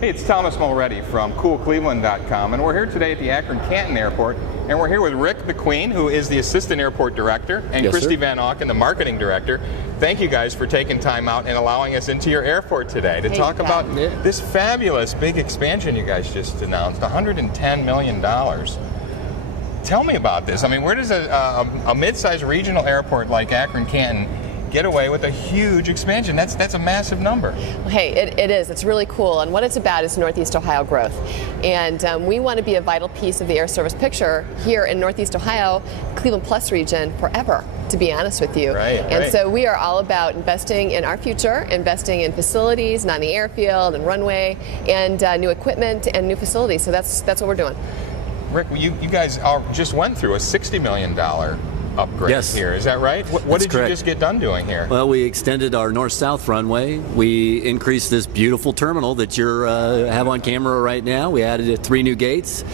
Hey, it's Thomas Mulready from CoolCleveland.com, and we're here today at the Akron-Canton Airport, and we're here with Rick McQueen, who is the Assistant Airport Director, and Yes, Kristie sir. Van Auken, the Marketing Director. Thank you guys for taking time out and allowing us into your airport today to talk about this fabulous big expansion you guys just announced, $110 million. Tell me about this. I mean, where does a mid-sized regional airport like Akron-Canton get away with a huge expansion? That's a massive number. Hey, it is. It's really cool. And what it's about is Northeast Ohio growth. And we want to be a vital piece of the air service picture here in Northeast Ohio, Cleveland Plus region forever, to be honest with you. And so we are all about investing in our future, investing in facilities, not in the airfield and runway, and new equipment and new facilities. So that's what we're doing. Rick, you guys just went through a $60 million upgrade here. Is that right? What did you just get done doing here? Well, we extended our north-south runway. We increased this beautiful terminal that you have on camera right now. We added 3 new gates,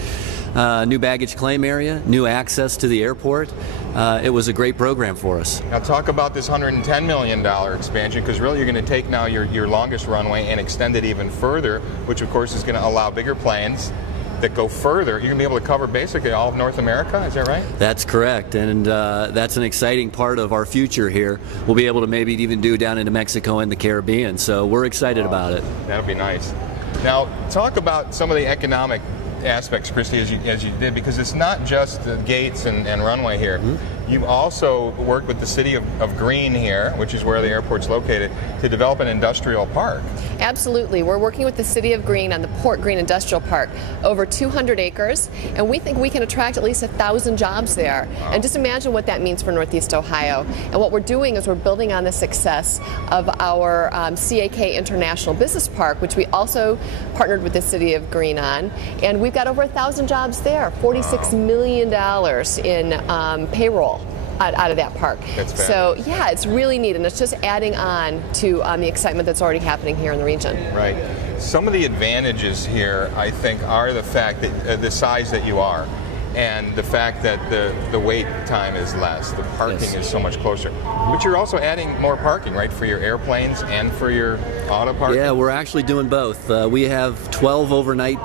new baggage claim area, new access to the airport. It was a great program for us. Now talk about this $110 million expansion, because really you're going to take now your longest runway and extend it even further, which of course is going to allow bigger planes that go further. You're going to be able to cover basically all of North America, is that right? That's correct, and that's an exciting part of our future here. We'll be able to maybe even do down into Mexico and the Caribbean, so we're excited about it. That'll be nice. Now, talk about some of the economic aspects, Kristie, as you did, because it's not just the gates and runway here. You've also worked with the city of Green here, which is where the airport's located, to develop an industrial park. Absolutely. We're working with the city of Green on the Port Green Industrial Park, over 200 acres, and we think we can attract at least 1,000 jobs there. Wow. And just imagine what that means for Northeast Ohio. And what we're doing is we're building on the success of our CAK International Business Park, which we also partnered with the city of Green on, and we've got over 1,000 jobs there, $46 million in payroll out of that park. So yeah, it's really neat, and it's just adding on to the excitement that's already happening here in the region. Right. Some of the advantages here, I think, are the fact that the size that you are, and the fact that the wait time is less, the parking is so much closer. But you're also adding more parking, right, for your airplanes and for your auto parking? Yeah, we're actually doing both. We have 12 overnight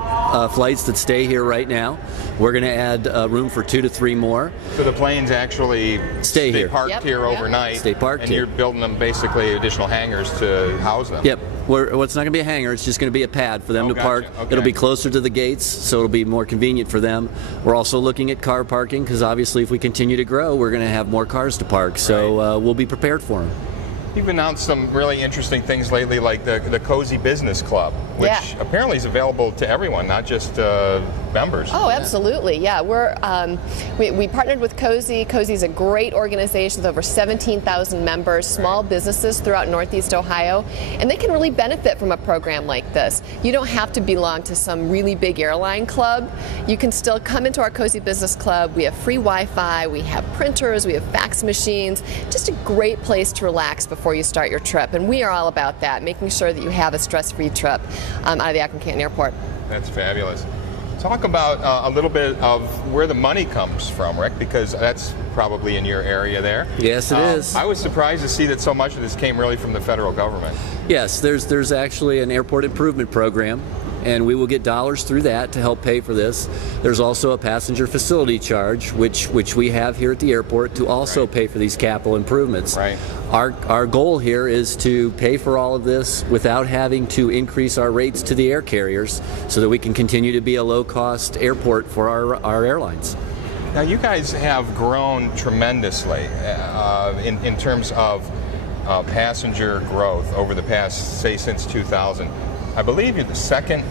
flights that stay here right now. We're going to add room for 2 to 3 more. So the planes actually stay parked here overnight, stay parked and you're building them basically additional hangars to house them. Yep. Well, it's not going to be a hangar, it's just going to be a pad for them to park. It'll be closer to the gates, so it'll be more convenient for them. We're also looking at car parking, because obviously if we continue to grow, we're going to have more cars to park, so we'll be prepared for them. You've announced some really interesting things lately, like the Cozy Business Club, which apparently is available to everyone, not just members. Oh, absolutely. Yeah, we partnered with Cozy. Cozy's a great organization with over 17,000 members, small businesses throughout Northeast Ohio, and they can really benefit from a program like this. You don't have to belong to some really big airline club. You can still come into our Cozy Business Club. We have free Wi-Fi, we have printers, we have fax machines. Just a great place to relax before you start your trip, and we are all about that, making sure that you have a stress-free trip out of the Akron-Canton Airport. That's fabulous. Talk about a little bit of where the money comes from, Rick, because that's probably in your area there. Yes, it is. I was surprised to see that so much of this came really from the federal government. Yes, there's actually an airport improvement program, and we will get dollars through that to help pay for this. There's also a passenger facility charge, which we have here at the airport to also pay for these capital improvements. Our goal here is to pay for all of this without having to increase our rates to the air carriers, so that we can continue to be a low-cost airport for our airlines. Now, you guys have grown tremendously in terms of passenger growth over the past, say, since 2000. I believe you're the second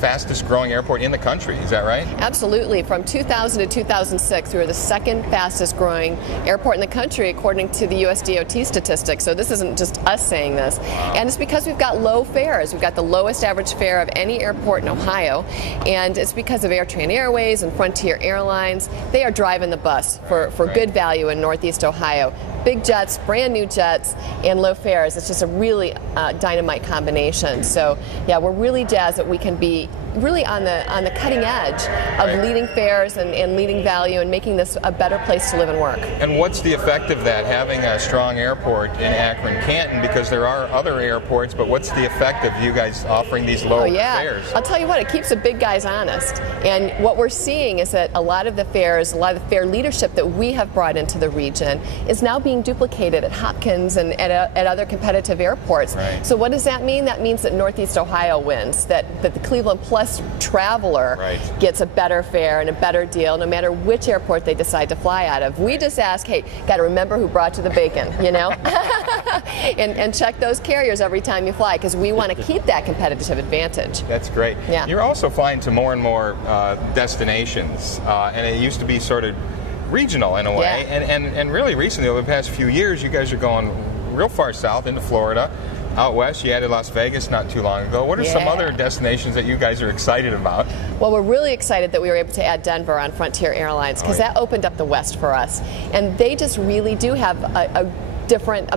fastest growing airport in the country, is that right? Absolutely. From 2000 to 2006, we were the second fastest growing airport in the country according to the US DOT statistics. So this isn't just us saying this. And it's because we've got low fares. We've got the lowest average fare of any airport in Ohio. And it's because of AirTran Airways and Frontier Airlines. They are driving the bus for good value in Northeast Ohio. Big jets, brand new jets, and low fares. It's just a really dynamite combination. So yeah, we're really jazzed that we can be really on the cutting edge of leading fares and leading value and making this a better place to live and work. And what's the effect of that, having a strong airport in Akron-Canton, because there are other airports, but what's the effect of you guys offering these low fares? I'll tell you what, it keeps the big guys honest. And what we're seeing is that a lot of the fares, a lot of the fare leadership that we have brought into the region is now being duplicated at Hopkins and at other competitive airports. Right. So what does that mean? That means that Northeast Ohio wins, that the Cleveland Plus traveler gets a better fare and a better deal no matter which airport they decide to fly out of. We just ask, hey, got to remember who brought you the bacon, you know? and check those carriers every time you fly, because we want to keep that competitive advantage. That's great. Yeah. You're also flying to more and more destinations, and it used to be sort of regional in a way, and really recently, over the past few years, you guys are going real far south into Florida. Out west, you added Las Vegas not too long ago. What are some other destinations that you guys are excited about? Well, we're really excited that we were able to add Denver on Frontier Airlines, because that opened up the West for us. And they just really do have a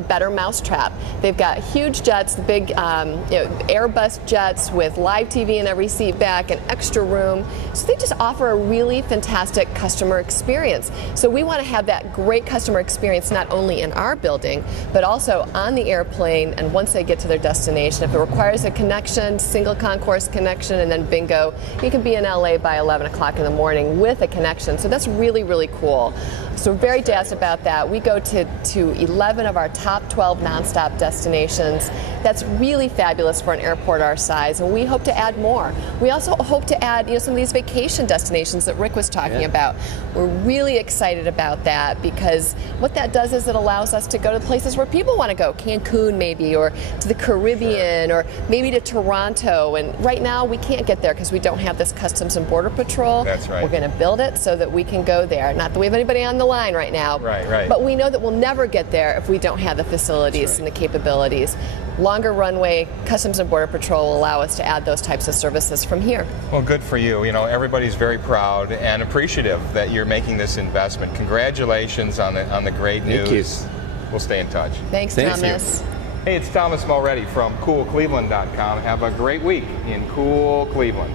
better mousetrap. They've got huge jets, the big Airbus jets with live TV in every seat back and extra room. So they just offer a really fantastic customer experience. So we want to have that great customer experience not only in our building, but also on the airplane and once they get to their destination. If it requires a connection, single concourse connection, and then bingo, you can be in LA by 11 o'clock in the morning with a connection. So that's really, really cool. So we're very jazzed about that. We go to 11 of our top 12 nonstop destinations. That's really fabulous for an airport our size, and we hope to add more. We also hope to add some of these vacation destinations that Rick was talking about. We're really excited about that, because what that does is it allows us to go to places where people want to go, Cancun maybe, or to the Caribbean, or maybe to Toronto. And right now we can't get there because we don't have this Customs and Border Patrol. That's right. We're going to build it so that we can go there. Not that we have anybody on the line right now, right. But we know that we'll never get there if we don't have the facilities and the capabilities. Longer runway, Customs and Border Patrol will allow us to add those types of services from here. Well, good for you. You know, everybody's very proud and appreciative that you're making this investment. Congratulations on the great news. Thank you. We'll stay in touch. Thanks, Thomas. Hey, it's Thomas Mulready from CoolCleveland.com. Have a great week in Cool Cleveland.